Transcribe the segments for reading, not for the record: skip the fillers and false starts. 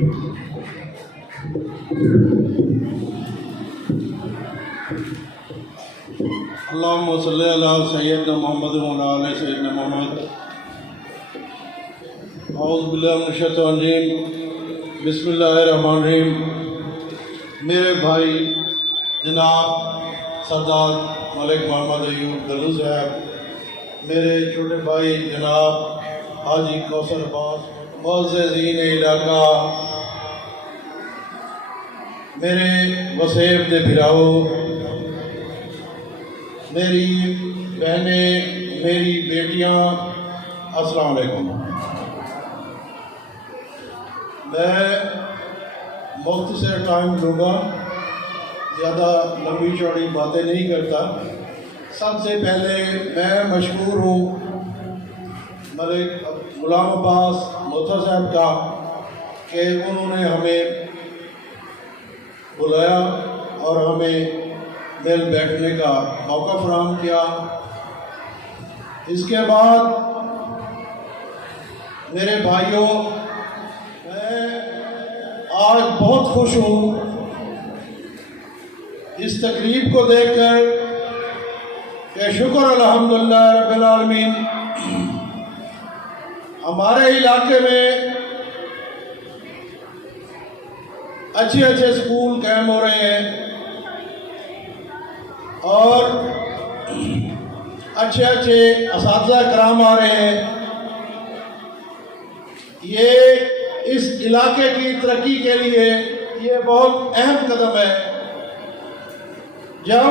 اللهم صل علی سیدنا محمد وعلی آل سیدنا محمد۔ اعوذ باللہ من الشیطان الرجیم، بسم اللہ الرحمن الرحیم۔ میرے بھائی جناب سردار ملک محمد ایوب دلو صاحب، میرے چھوٹے بھائی جناب حاجی کوثر عباس، معززین علاقہ، میرے وسیب دے بھراؤ، میری بہنیں، میری بیٹیاں، السلام علیکم۔ میں مختصر ٹائم لوں گا، زیادہ لمبی چوڑی باتیں نہیں کرتا۔ سب سے پہلے میں مشکور ہوں ملک غلام عباس موتھا صاحب کا کہ انہوں نے ہمیں بلایا اور ہمیں مل بیٹھنے کا موقع فراہم کیا۔ اس کے بعد میرے بھائیوں، میں آج بہت خوش ہوں اس تقریب کو دیکھ کر کہ شکر الحمدللہ رب العالمین، ہمارے علاقے میں اچھے اچھے سکول قائم ہو رہے ہیں اور اچھے اچھے اساتذہ کرام آ رہے ہیں۔ یہ اس علاقے کی ترقی کے لیے یہ بہت اہم قدم ہے۔ جب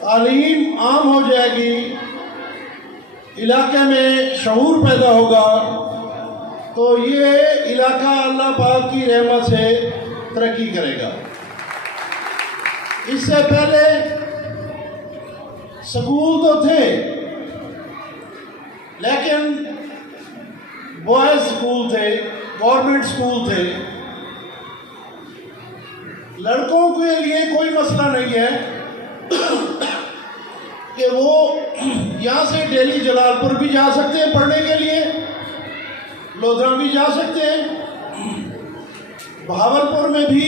تعلیم عام ہو جائے گی، علاقے میں شعور پیدا ہوگا، تو یہ علاقہ اللہ پاک کی رحمت سے ترقی کرے گا۔ اس سے پہلے سکول تو تھے، لیکن بوائز سکول تھے، گورنمنٹ سکول تھے۔ لڑکوں کے لیے کوئی مسئلہ نہیں ہے کہ وہ یہاں سے ڈیلی جلال پور بھی جا سکتے ہیں پڑھنے کے لیے، لودھرا بھی جا سکتے ہیں، بہاولپور میں بھی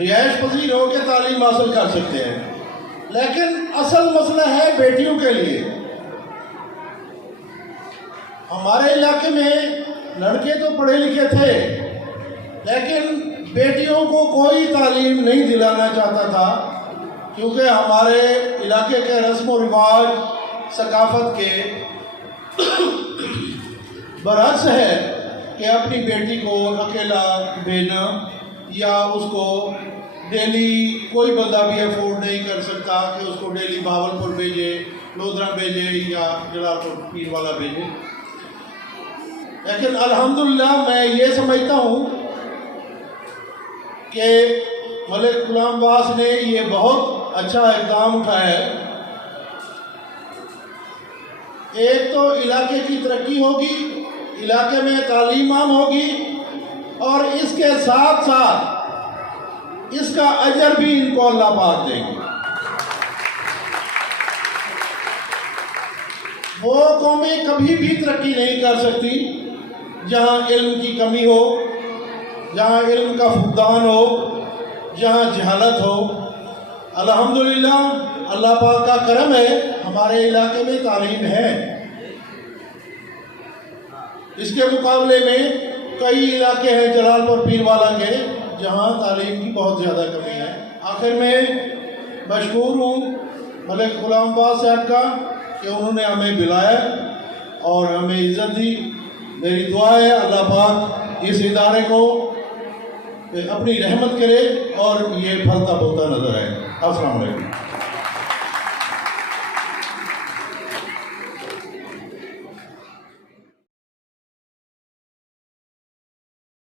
رہائش پذیر ہو کے تعلیم حاصل کر سکتے ہیں۔ لیکن اصل مسئلہ ہے بیٹیوں کے لیے۔ ہمارے علاقے میں لڑکے تو پڑھے لکھے تھے، لیکن بیٹیوں کو کوئی تعلیم نہیں دلانا چاہتا تھا، کیونکہ ہمارے علاقے کے رسم و رواج ثقافت کے برعکس ہے کہ اپنی بیٹی کو اکیلا بھیجنا، یا اس کو ڈیلی کوئی بندہ بھی افورڈ نہیں کر سکتا کہ اس کو ڈیلی بہاولپور بھیجے، لودھرا بھیجے یا جلال پور پیر والا بھیجے۔ لیکن الحمدللہ میں یہ سمجھتا ہوں کہ ملک غلام عباس نے یہ بہت اچھا اقدام اٹھایا ہے۔ ایک تو علاقے کی ترقی ہوگی، علاقے میں تعلیم عام ہوگی، اور اس کے ساتھ ساتھ اس کا اجر بھی ان کو اللہ پاک دیں گے۔ وہ قومیں کبھی بھی ترقی نہیں کر سکتی جہاں علم کی کمی ہو، جہاں علم کا فقدان ہو، جہاں جہالت ہو۔ الحمدللہ اللہ پاک کا کرم ہے، ہمارے علاقے میں تعلیم ہے۔ اس کے مقابلے میں کئی علاقے ہیں جلال پور پیر والا کے جہاں تعلیم کی بہت زیادہ کمی ہے۔ آخر میں مشکور ہوں ملک غلام عباس صاحب کا کہ انہوں نے ہمیں بلایا اور ہمیں عزت دی۔ میری دعا ہے اللہ پاک اس ادارے کو اپنی رحمت کرے اور یہ پھلتا پھولتا نظر آئے۔ السلام علیکم۔